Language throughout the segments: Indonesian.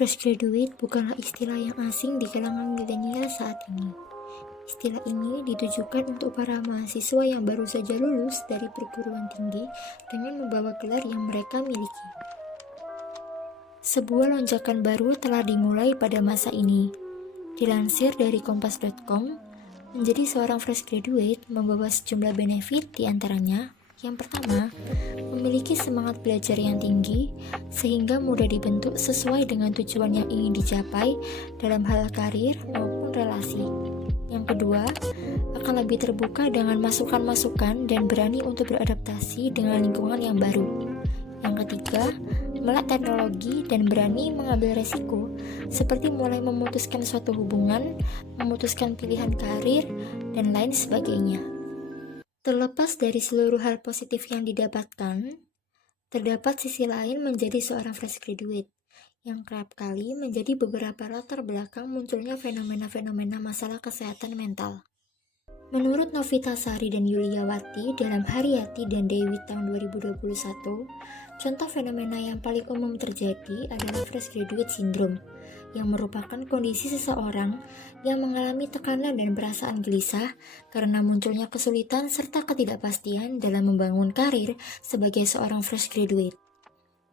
Fresh graduate bukanlah istilah yang asing di kalangan milenial saat ini. Istilah ini ditujukan untuk para mahasiswa yang baru saja lulus dari perguruan tinggi dengan membawa gelar yang mereka miliki. Sebuah lonjakan baru telah dimulai pada masa ini. Dilansir dari kompas.com, menjadi seorang fresh graduate membawa sejumlah benefit, di antaranya yang pertama, memiliki semangat belajar yang tinggi sehingga mudah dibentuk sesuai dengan tujuan yang ingin dicapai dalam hal karir maupun relasi. Yang kedua, akan lebih terbuka dengan masukan-masukan dan berani untuk beradaptasi dengan lingkungan yang baru. Yang ketiga, melek teknologi dan berani mengambil resiko, seperti mulai memutuskan suatu hubungan, memutuskan pilihan karir, dan lain sebagainya. Terlepas dari seluruh hal positif yang didapatkan, terdapat sisi lain menjadi seorang fresh graduate, yang kerap kali menjadi beberapa latar belakang munculnya fenomena-fenomena masalah kesehatan mental. Menurut Novita Sari dan Yuliawati dalam Haryati dan Dewi tahun 2021, contoh fenomena yang paling umum terjadi adalah fresh graduate syndrome, yang merupakan kondisi seseorang yang mengalami tekanan dan perasaan gelisah karena munculnya kesulitan serta ketidakpastian dalam membangun karir sebagai seorang fresh graduate.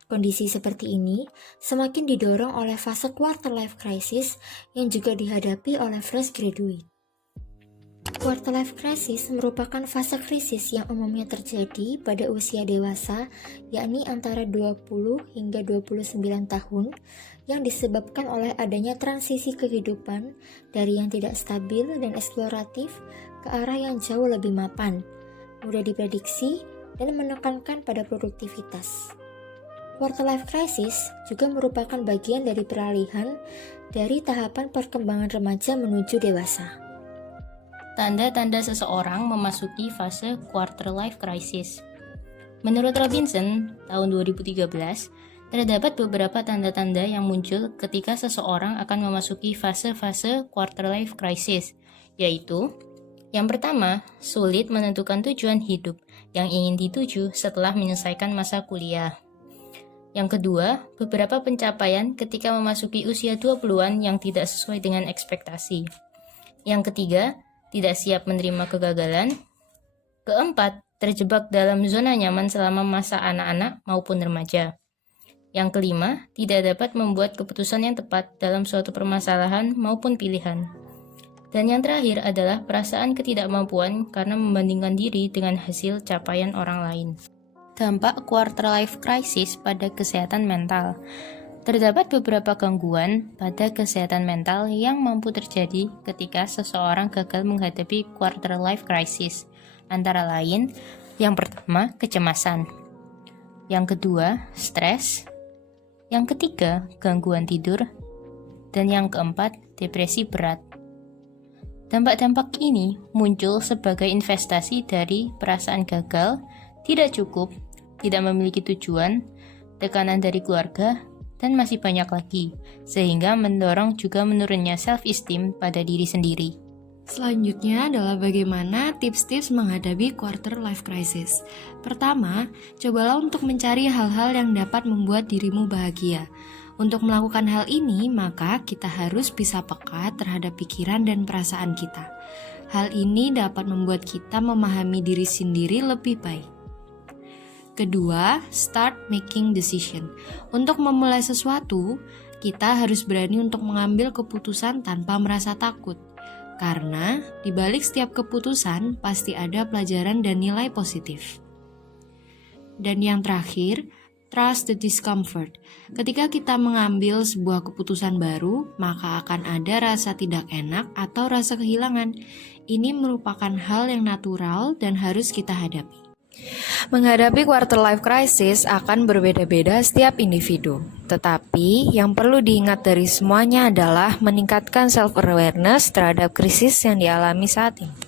Kondisi seperti ini semakin didorong oleh fase quarter life crisis yang juga dihadapi oleh fresh graduate. Quarter life crisis merupakan fase krisis yang umumnya terjadi pada usia dewasa, yakni antara 20 hingga 29 tahun, yang disebabkan oleh adanya transisi kehidupan dari yang tidak stabil dan eksploratif ke arah yang jauh lebih mapan, mudah diprediksi, dan menekankan pada produktivitas. Quarter life crisis juga merupakan bagian dari peralihan dari tahapan perkembangan remaja menuju dewasa. Tanda-tanda seseorang memasuki fase quarter life crisis. Menurut Robinson, tahun 2013, terdapat beberapa tanda-tanda yang muncul ketika seseorang akan memasuki fase-fase quarter life crisis, yaitu yang pertama, sulit menentukan tujuan hidup yang ingin dituju setelah menyelesaikan masa kuliah. Yang kedua, beberapa pencapaian ketika memasuki usia 20-an yang tidak sesuai dengan ekspektasi. Yang ketiga, tidak siap menerima kegagalan. Keempat, terjebak dalam zona nyaman selama masa anak-anak maupun remaja. Yang kelima, tidak dapat membuat keputusan yang tepat dalam suatu permasalahan maupun pilihan. Dan yang terakhir adalah perasaan ketidakmampuan karena membandingkan diri dengan hasil capaian orang lain. Dampak quarter life crisis pada kesehatan mental. Terdapat beberapa gangguan pada kesehatan mental yang mampu terjadi ketika seseorang gagal menghadapi quarter life crisis. Antara lain, yang pertama, kecemasan. Yang kedua, stres. Yang ketiga, gangguan tidur. Dan yang keempat, depresi berat. Dampak-dampak ini muncul sebagai investasi dari perasaan gagal, tidak cukup, tidak memiliki tujuan, tekanan dari keluarga, dan masih banyak lagi, sehingga mendorong juga menurunnya self-esteem pada diri sendiri. Selanjutnya adalah bagaimana tips-tips menghadapi quarter life crisis. Pertama, cobalah untuk mencari hal-hal yang dapat membuat dirimu bahagia. Untuk melakukan hal ini, maka kita harus bisa peka terhadap pikiran dan perasaan kita. Hal ini dapat membuat kita memahami diri sendiri lebih baik. Kedua, start making decision. Untuk memulai sesuatu, kita harus berani untuk mengambil keputusan tanpa merasa takut. Karena di balik setiap keputusan pasti ada pelajaran dan nilai positif. Dan yang terakhir, trust the discomfort. Ketika kita mengambil sebuah keputusan baru, maka akan ada rasa tidak enak atau rasa kehilangan. Ini merupakan hal yang natural dan harus kita hadapi. Menghadapi quarter life crisis akan berbeda-beda setiap individu. Tetapi yang perlu diingat dari semuanya adalah meningkatkan self-awareness terhadap krisis yang dialami saat ini.